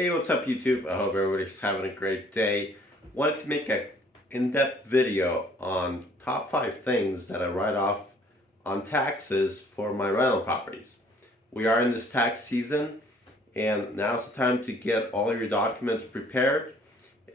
Hey, what's up YouTube? I hope everybody's having a great day. Wanted to make an in-depth video on top 5 things that I write off on taxes for my rental properties. We are in this tax season and now's the time to get all your documents prepared,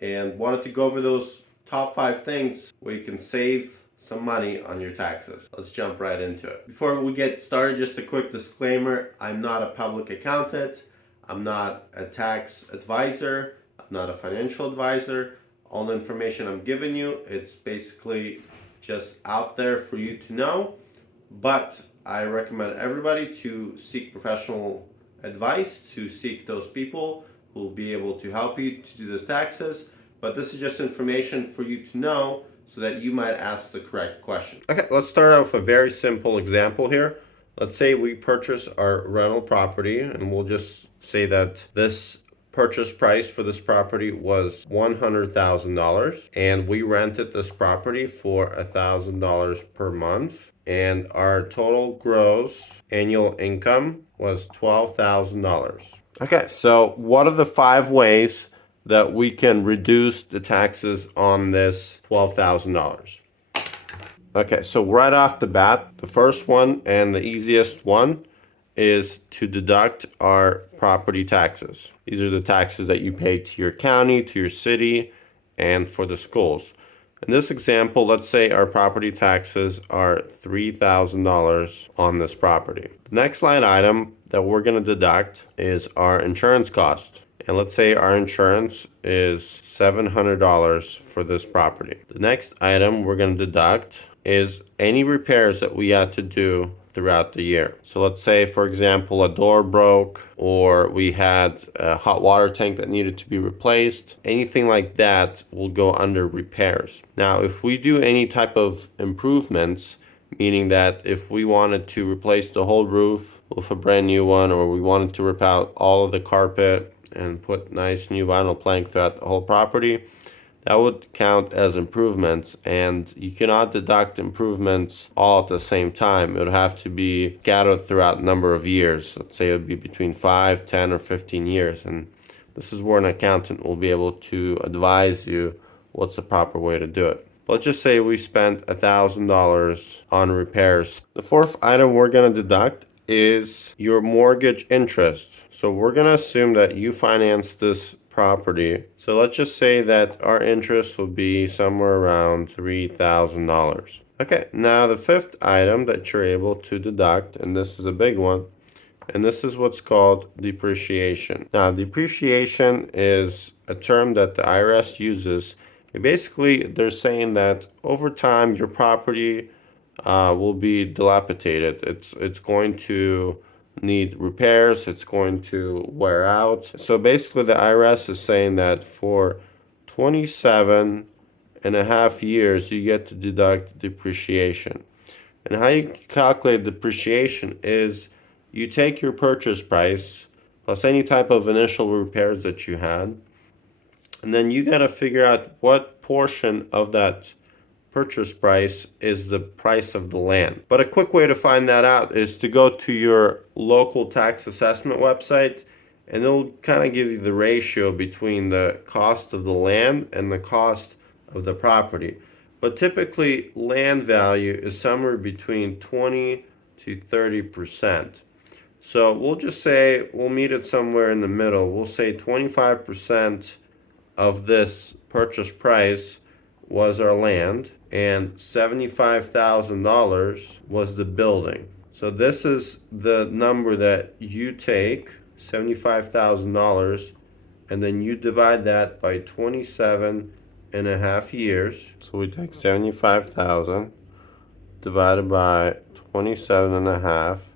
and wanted to go over those top 5 things where you can save some money on your taxes. Let's jump right into it. Before we get started, just a quick disclaimer. I'm not a public accountant. I'm not a tax advisor. I'm not a financial advisor. All the information I'm giving you, it's basically just out there for you to know. But I recommend everybody to seek professional advice, to seek those people who will be able to help you to do those taxes. But this is just information for you to know so that you might ask the correct question. Okay, let's start out with a very simple example here. Let's say we purchase our rental property, and we'll just say that this purchase price for this property was $100,000, and we rented this property for $1,000 per month, and our total gross annual income was $12,000. Okay, so what are the 5 ways that we can reduce the taxes on this $12,000? Okay, so right off the bat, the first one and the easiest one is to deduct our property taxes. These are the taxes that you pay to your county, to your city, and for the schools. In this example, let's say our property taxes are $3,000 on this property. The next line item that we're going to deduct is our insurance cost. And let's say our insurance is $700 for this property. The next item we're going to deduct is any repairs that we had to do throughout the year. So let's say, for example, a door broke, or we had a hot water tank that needed to be replaced. Anything like that will go under repairs. Now, if we do any type of improvements, meaning that if we wanted to replace the whole roof with a brand new one, or we wanted to rip out all of the carpet and put nice new vinyl plank throughout the whole property, that would count as improvements, and you cannot deduct improvements all at the same time. It would have to be scattered throughout a number of years. Let's say it would be between 5, 10, or 15 years, and this is where an accountant will be able to advise you what's the proper way to do it. Let's just say we spent $1,000 on repairs. The fourth item we're going to deduct is your mortgage interest. So we're going to assume that you financed this property. So let's just say that our interest will be somewhere around $3,000. Okay, now the fifth item that you're able to deduct, and this is a big one, and this is what's called depreciation. Now, depreciation is a term that the IRS uses. Basically, they're saying that over time your property will be dilapidated. It's going to need repairs, it's going to wear out. So basically the IRS is saying that for 27 and a half years you get to deduct depreciation. And how you calculate depreciation is you take your purchase price plus any type of initial repairs that you had, and then you got to figure out what portion of that purchase price is the price of the land. But a quick way to find that out is to go to your local tax assessment website, and it'll kind of give you the ratio between the cost of the land and the cost of the property. But typically land value is somewhere between 20 to 30%. So we'll just say we'll meet it somewhere in the middle. We'll say 25% of this purchase price was our land, and $75,000 was the building. So this is the number that you take, $75,000, and then you divide that by 27 and a half years. So we take 75,000 divided by 27 and a half,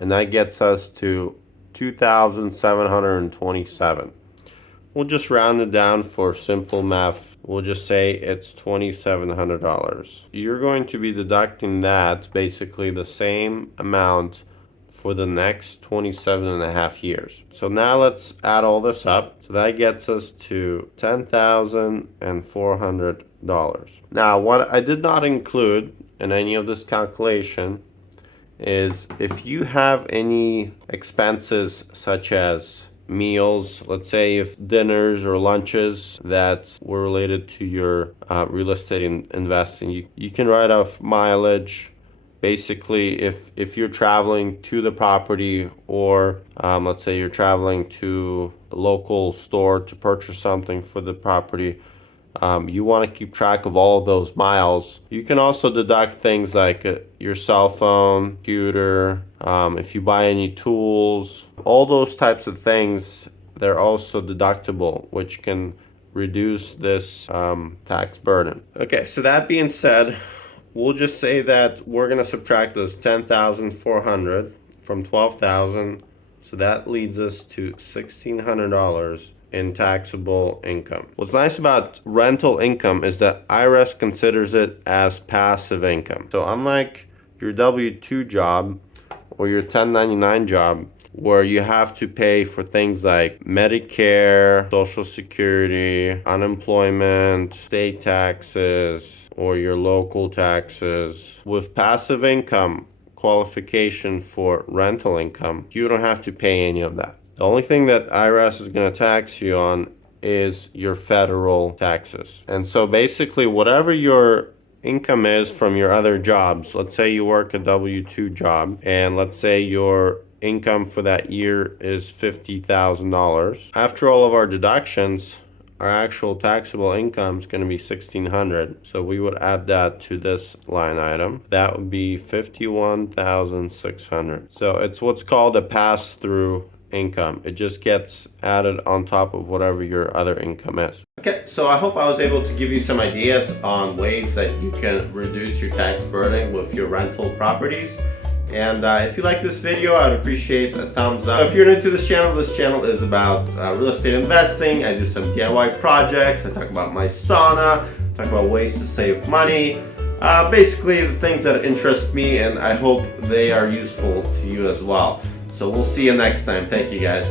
and that gets us to 2,727. We'll just round it down for simple math. We'll just say it's $2,700. You're going to be deducting that, basically the same amount, for the next 27 and a half years. So now let's add all this up. So that gets us to $10,400. Now, what I did not include in any of this calculation is if you have any expenses such as meals, let's say if dinners or lunches that were related to your real estate investing, you can write off mileage. Basically, if you're traveling to the property, or let's say you're traveling to a local store to purchase something for the property, you want to keep track of all of those miles. You can also deduct things like your cell phone, computer, if you buy any tools, all those types of things, they're also deductible, which can reduce this tax burden. Okay, so that being said, we'll just say that we're going to subtract this 10,400 from 12,000. So that leads us to $1,600 in taxable income. What's nice about rental income is that IRS considers it as passive income. So unlike your W-2 job or your 1099 job, where you have to pay for things like Medicare, Social Security, unemployment, state taxes, or your local taxes, with passive income qualification for rental income, you don't have to pay any of that. The only thing that IRS is going to tax you on is your federal taxes. And so basically, whatever your income is from your other jobs, let's say you work a W-2 job, and let's say your income for that year is $50,000. After all of our deductions, our actual taxable income is going to be $1,600. So we would add that to this line item. That would be $51,600. So it's what's called a pass-through income. It just gets added on top of whatever your other income is. Okay, so I hope I was able to give you some ideas on ways that you can reduce your tax burden with your rental properties. And if you like this video, I'd appreciate a thumbs up. If you're new to this channel is about real estate investing. I do some DIY projects. I talk about my sauna, talk about ways to save money. Basically the things that interest me, and I hope they are useful to you as well. So we'll see you next time. Thank you guys.